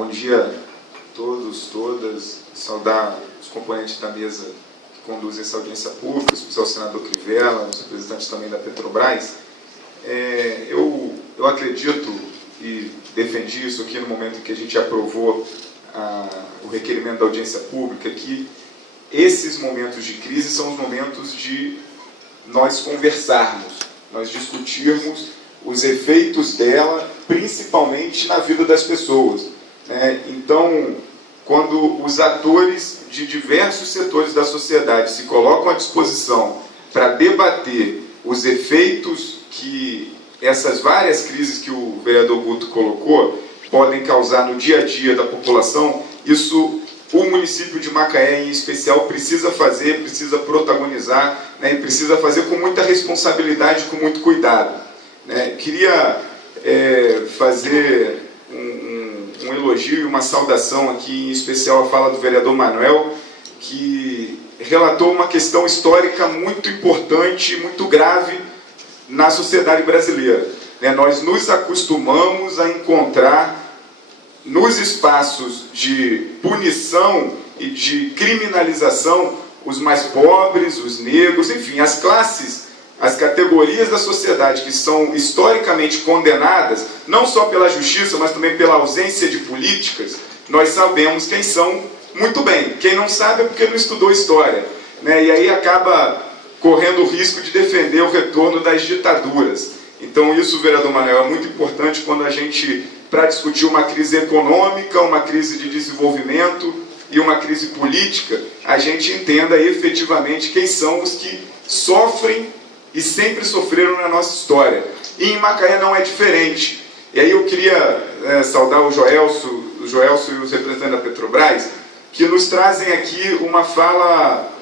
Bom dia a todos, todas, saudar os componentes da mesa que conduzem essa audiência pública, o senador Crivella, os representantes também da Petrobras. Eu acredito e defendi isso aqui no momento em que a gente aprovou o requerimento da audiência pública, que esses momentos de crise são os momentos de nós conversarmos, nós discutirmos os efeitos dela, principalmente na vida das pessoas. Então, quando os atores de diversos setores da sociedade se colocam à disposição para debater os efeitos que essas várias crises que o vereador Guto colocou podem causar no dia a dia da população, isso o município de Macaé, em especial, precisa fazer, precisa protagonizar, e precisa fazer com muita responsabilidade, com muito cuidado. Queria fazer um elogio e uma saudação aqui, em especial a fala do vereador Manuel, que relatou uma questão histórica muito importante, muito grave na sociedade brasileira. Nós nos acostumamos a encontrar nos espaços de punição e de criminalização os mais pobres, os negros, enfim, as classes, as categorias da sociedade que são historicamente condenadas, não só pela justiça, mas também pela ausência de políticas. Nós sabemos quem são muito bem. Quem não sabe é porque não estudou história, e aí acaba correndo o risco de defender o retorno das ditaduras. Então isso, vereador Manuel, é muito importante quando a gente, para discutir uma crise econômica, uma crise de desenvolvimento e uma crise política, a gente entenda efetivamente quem são os que sofrem e sempre sofreram na nossa história. E em Macaé não é diferente. E aí eu queria saudar o Joelso e os representantes da Petrobras, que nos trazem aqui uma fala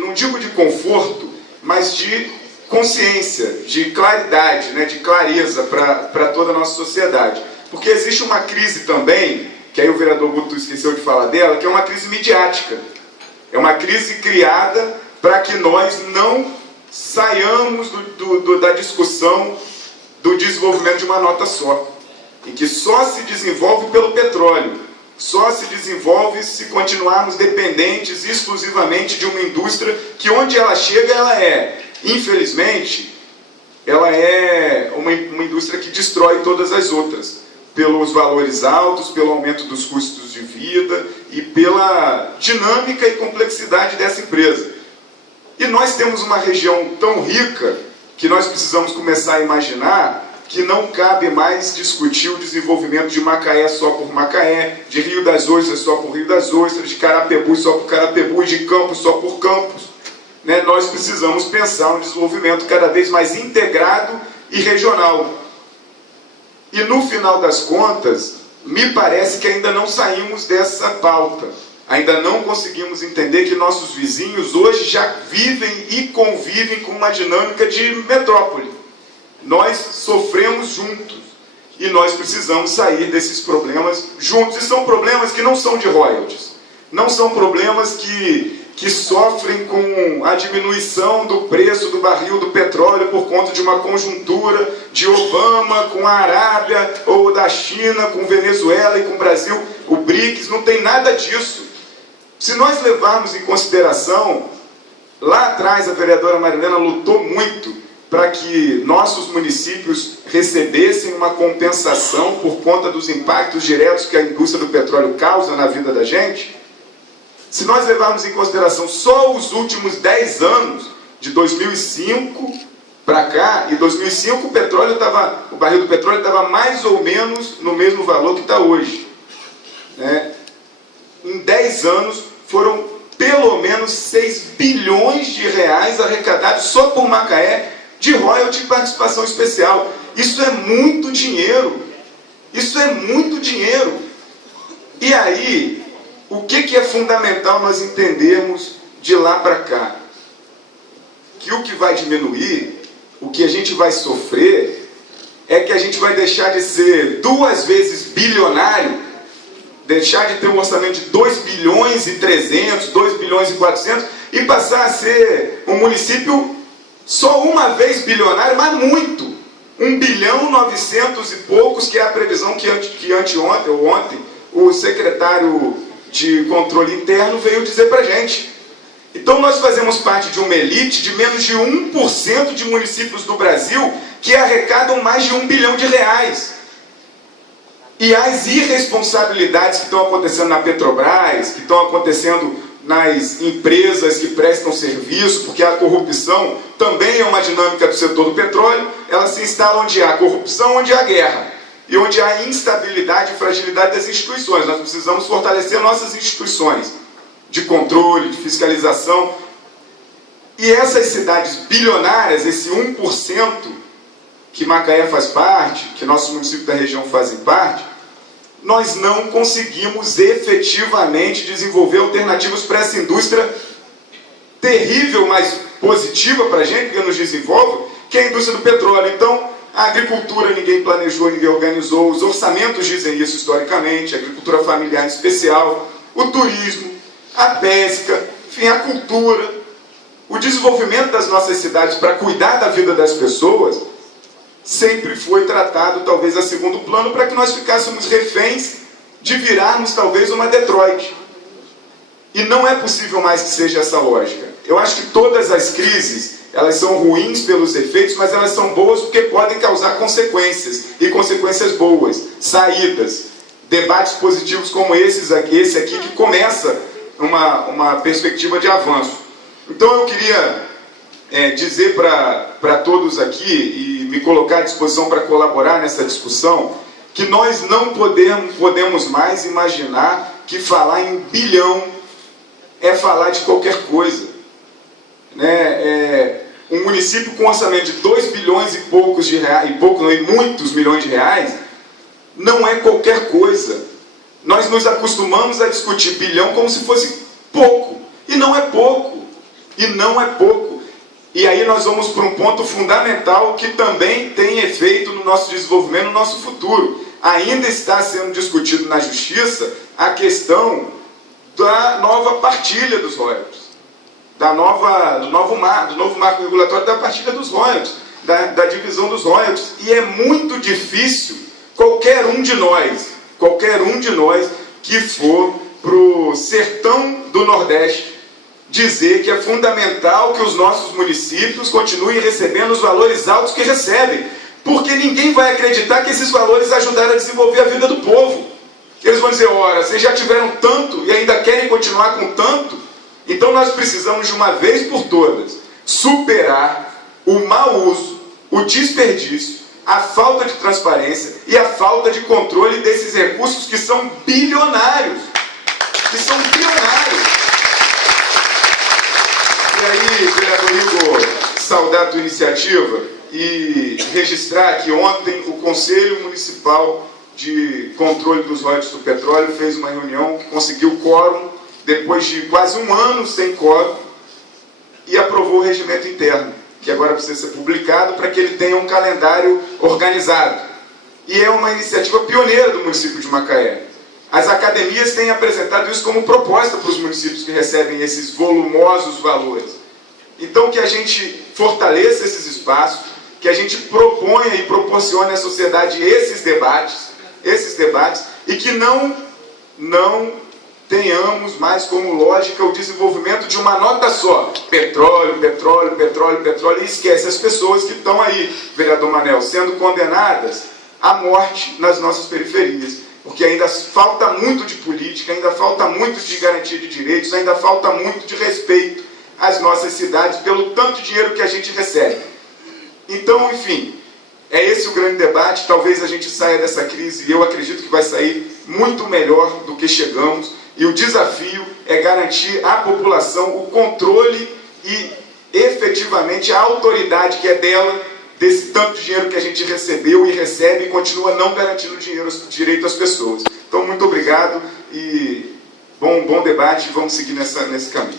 não digo de conforto, mas de consciência, de claridade, de clareza para toda a nossa sociedade. Porque existe uma crise também, que aí o vereador Guto esqueceu de falar dela, que é uma crise midiática. É uma crise criada para que nós não saiamos da discussão do desenvolvimento de uma nota só, em que só se desenvolve pelo petróleo, só se desenvolve se continuarmos dependentes exclusivamente de uma indústria que, onde ela chega, ela infelizmente, ela é uma indústria que destrói todas as outras, pelos valores altos, pelo aumento dos custos de vida e pela dinâmica e complexidade dessa empresa. E nós temos uma região tão rica que nós precisamos começar a imaginar que não cabe mais discutir o desenvolvimento de Macaé só por Macaé, de Rio das Ostras só por Rio das Ostras, de Carapicuíba só por Carapicuíba, de Campos só por Campos. Nós precisamos pensar um desenvolvimento cada vez mais integrado e regional. E no final das contas, me parece que ainda não saímos dessa pauta. Ainda não conseguimos entender que nossos vizinhos hoje já vivem e convivem com uma dinâmica de metrópole. Nós sofremos juntos e nós precisamos sair desses problemas juntos. E são problemas que não são de royalties, não são problemas que sofrem com a diminuição do preço do barril do petróleo por conta de uma conjuntura de Obama com a Arábia, ou da China com Venezuela e com o Brasil, o BRICS, não tem nada disso. Se nós levarmos em consideração, lá atrás a vereadora Marilena lutou muito para que nossos municípios recebessem uma compensação por conta dos impactos diretos que a indústria do petróleo causa na vida da gente. Se nós levarmos em consideração só os últimos 10 anos, de 2005 para cá, em 2005 o barril do petróleo estava mais ou menos no mesmo valor que está hoje. Em 10 anos foram pelo menos 6 bilhões de reais arrecadados só por Macaé, de royalty e participação especial. Isso é muito dinheiro. Isso é muito dinheiro. E aí, o que é fundamental nós entendermos de lá para cá? Que o que vai diminuir, o que a gente vai sofrer, é que a gente vai deixar de ser 2 vezes bilionário, deixar de ter um orçamento de 2 bilhões e 300, 2 bilhões e 400, e passar a ser um município só uma vez bilionário, mas muito. 1 bilhão 900 e poucos, que é a previsão que anteontem ou ontem o secretário de controle interno veio dizer para a gente. Então nós fazemos parte de uma elite de menos de 1% de municípios do Brasil que arrecadam mais de R$1 bilhão. E as irresponsabilidades que estão acontecendo na Petrobras, que estão acontecendo nas empresas que prestam serviço, porque a corrupção também é uma dinâmica do setor do petróleo, ela se instala onde há corrupção, onde há guerra, e onde há instabilidade e fragilidade das instituições. Nós precisamos fortalecer nossas instituições de controle, de fiscalização. E essas cidades bilionárias, esse 1% que Macaé faz parte, que nossos municípios da região fazem parte, nós não conseguimos efetivamente desenvolver alternativas para essa indústria terrível, mas positiva para a gente, porque nos desenvolve, que é a indústria do petróleo. Então, a agricultura ninguém planejou, ninguém organizou, os orçamentos dizem isso historicamente, a agricultura familiar em especial, o turismo, a pesca, enfim, a cultura, o desenvolvimento das nossas cidades para cuidar da vida das pessoas, sempre foi tratado talvez a segundo plano para que nós ficássemos reféns de virarmos talvez uma Detroit. E não é possível mais que seja essa lógica. Eu acho que todas as crises, elas são ruins pelos efeitos, mas elas são boas porque podem causar consequências, e consequências boas, saídas, debates positivos como esse aqui que começa uma perspectiva de avanço. Então eu queria dizer para todos aqui, e me colocar à disposição para colaborar nessa discussão, que nós não podemos mais imaginar que falar em bilhão é falar de qualquer coisa. Um município com orçamento de 2 bilhões e poucos de reais, e muitos milhões de reais, não é qualquer coisa. Nós nos acostumamos a discutir bilhão como se fosse pouco, e não é pouco, e não é pouco. E aí nós vamos para um ponto fundamental que também tem efeito no nosso desenvolvimento, no nosso futuro. Ainda está sendo discutido na Justiça a questão da nova partilha dos royalties, do novo marco regulatório da partilha dos royalties, da divisão dos royalties. E é muito difícil qualquer um de nós que for para o sertão do Nordeste dizer que é fundamental que os nossos municípios continuem recebendo os valores altos que recebem, porque ninguém vai acreditar que esses valores ajudaram a desenvolver a vida do povo. Eles vão dizer, ora, vocês já tiveram tanto e ainda querem continuar com tanto? Então nós precisamos de uma vez por todas superar o mau uso, o desperdício, a falta de transparência e a falta de controle desses recursos que são bilionários. E aí, vereador Igor, saudar a tua iniciativa e registrar que ontem o Conselho Municipal de Controle dos Royalties do Petróleo fez uma reunião que conseguiu quórum depois de quase um ano sem quórum e aprovou o regimento interno, que agora precisa ser publicado para que ele tenha um calendário organizado. E é uma iniciativa pioneira do município de Macaé. As academias têm apresentado isso como proposta para os municípios que recebem esses volumosos valores. Então que a gente fortaleça esses espaços, que a gente proponha e proporcione à sociedade esses debates, e que não tenhamos mais como lógica o desenvolvimento de uma nota só. Petróleo, petróleo, petróleo, petróleo, e esquece as pessoas que estão aí, vereador Manel, sendo condenadas à morte nas nossas periferias. Porque ainda falta muito de política, ainda falta muito de garantia de direitos, ainda falta muito de respeito às nossas cidades pelo tanto dinheiro que a gente recebe. Então, enfim, é esse o grande debate. Talvez a gente saia dessa crise, e eu acredito que vai sair muito melhor do que chegamos, e o desafio é garantir à população o controle e, efetivamente, a autoridade que é dela, desse tanto de dinheiro que a gente recebeu e recebe e continua não garantindo direito às pessoas. Então, muito obrigado e bom debate, vamos seguir nesse caminho.